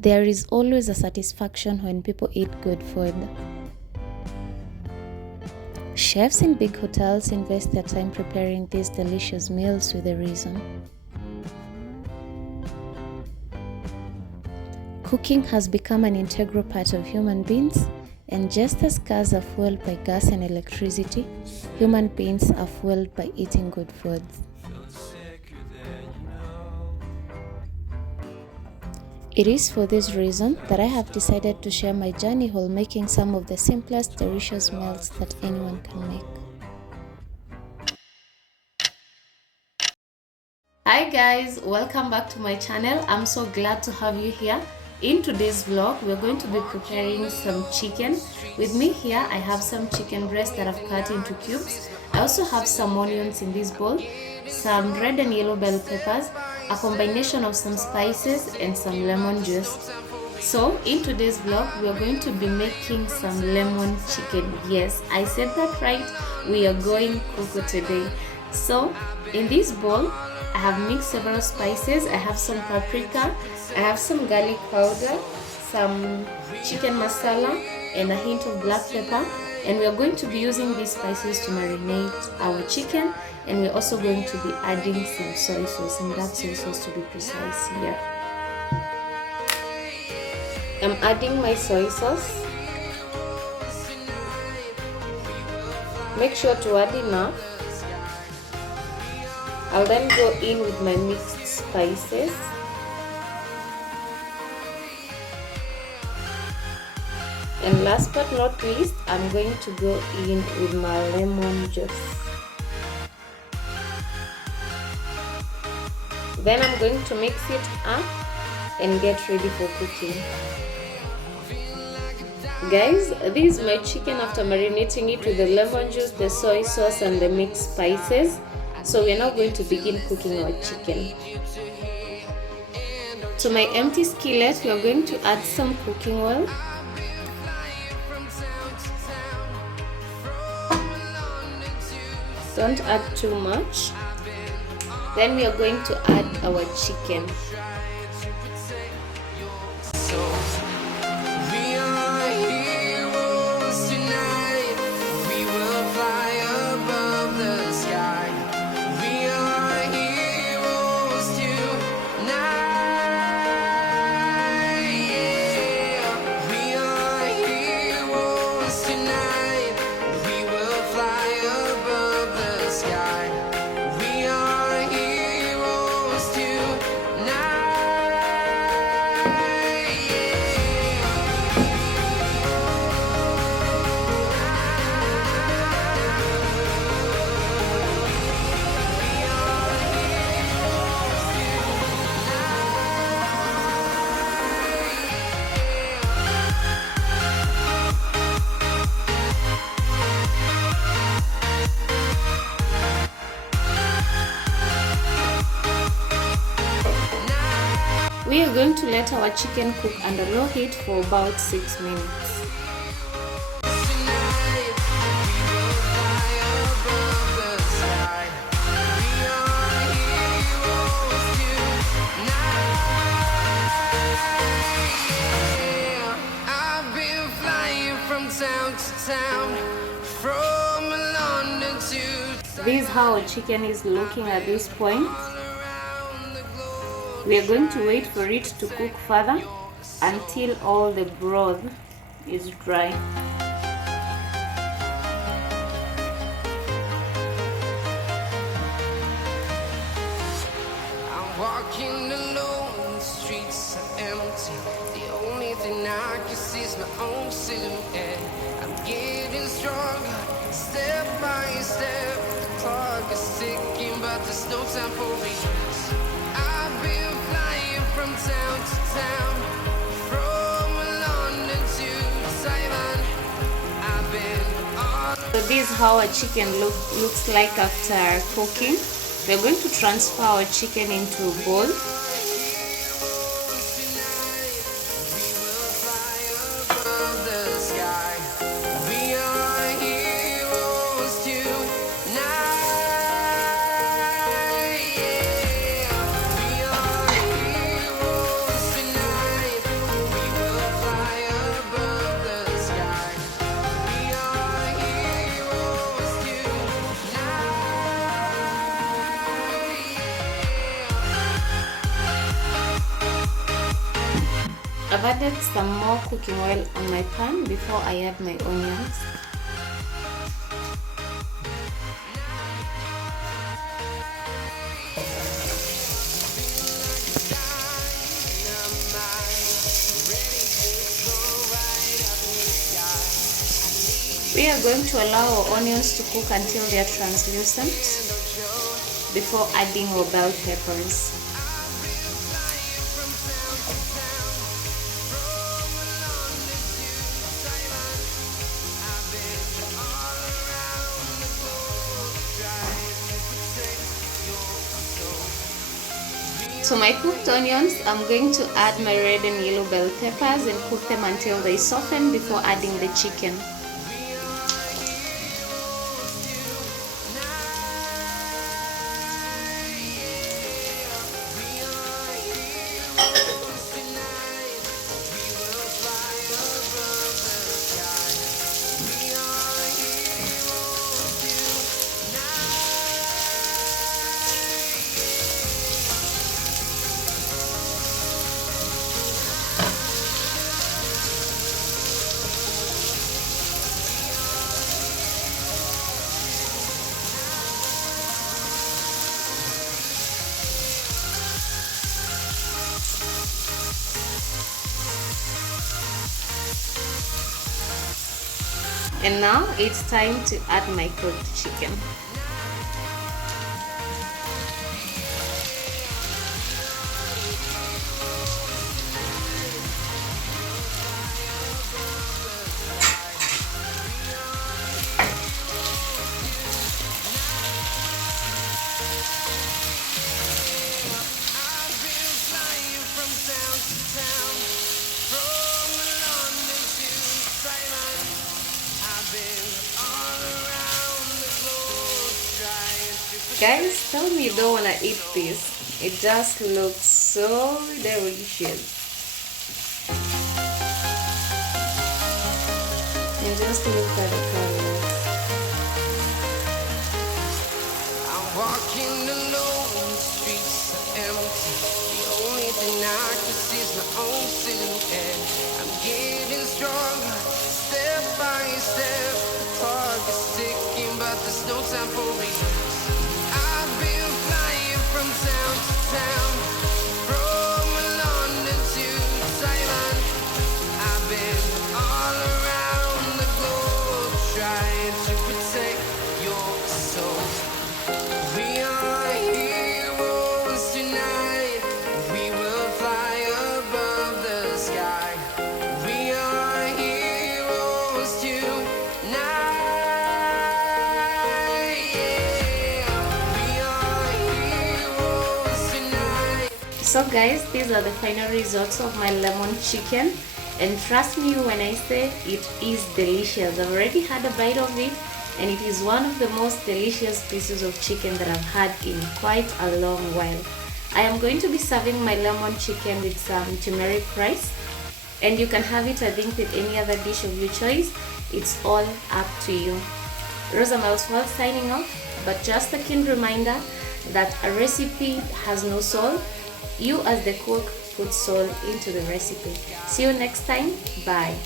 There is always a satisfaction when people eat good food. Chefs in big hotels invest their time preparing these delicious meals with a reason. Cooking has become an integral part of human beings, and just as cars are fueled by gas and electricity, human beings are fueled by eating good foods. It is for this reason that I have decided to share my journey while making some of the simplest delicious meals that anyone can make. Hi guys, welcome back to my channel. I'm so glad to have you here. In today's vlog, we're going to be preparing some chicken. With me here, I have some chicken breast that I've cut into cubes. I also have some onions in this bowl, some red and yellow bell peppers, a combination of some spices and some lemon juice. So in today's vlog, we are going to be making some lemon chicken. Yes, I said that right. We are going cocoa today. So in this bowl, I have mixed several spices. I have some paprika, I have some garlic powder, some chicken masala, and a hint of black pepper. And we are going to be using these spices to marinate our chicken. And we're also going to be adding some soy sauce, and that soy sauce to be precise here. I'm adding my soy sauce. Make sure to add enough. I'll then go in with my mixed spices. And last but not least, I'm going to go in with my lemon juice. Then I'm going to mix it up and get ready for cooking. Guys, this is my chicken after marinating it with the lemon juice, the soy sauce and the mixed spices. So we're now going to begin cooking our chicken. To my empty skillet, we are going to add some cooking oil. Don't add too much. Then we are going to add our chicken. We are going to let our chicken cook under low heat for about 6 minutes. This is how our chicken is looking at this point. We are going to wait for it to cook further until all the broth is dry. I'm walking alone, the streets are empty. The only thing I can see is my own silhouette. I'm getting stronger, step by step. The clock is ticking, but there's no time for regrets. I've been flying from town to town, from London to Taiwan. I've been on. So this is how a chicken looks like after cooking. We're going to transfer our chicken into a bowl. I've added some more cooking oil on my pan before I add my onions. We are going to allow our onions to cook until they are translucent before adding our bell peppers. To my cooked onions, I'm going to add my red and yellow bell peppers and cook them until they soften before adding the chicken. And now it's time to add my cooked chicken. Guys, tell me you don't want to eat this. It just looks so delicious. And just look at the colors. I'm walking alone, the streets are empty. The only thing I can see is my own silhouette. I'm getting stronger, step by step. The clock is ticking, but there's no time for me. From town to town, from London to Taiwan, I've been all around the globe trying to protect your soul. We are heroes tonight, we will fly above the sky. We are heroes tonight. So guys, these are the final results of my lemon chicken, and trust me when I say it is delicious. I've already had a bite of it and it is one of the most delicious pieces of chicken that I've had in quite a long while. I am going to be serving my lemon chicken with some turmeric rice, and you can have it I think with any other dish of your choice. It's all up to you. Rosa Melsworth signing off, but just a keen reminder that a recipe has no soul. You as the cook put soul into the recipe. See you next time. Bye.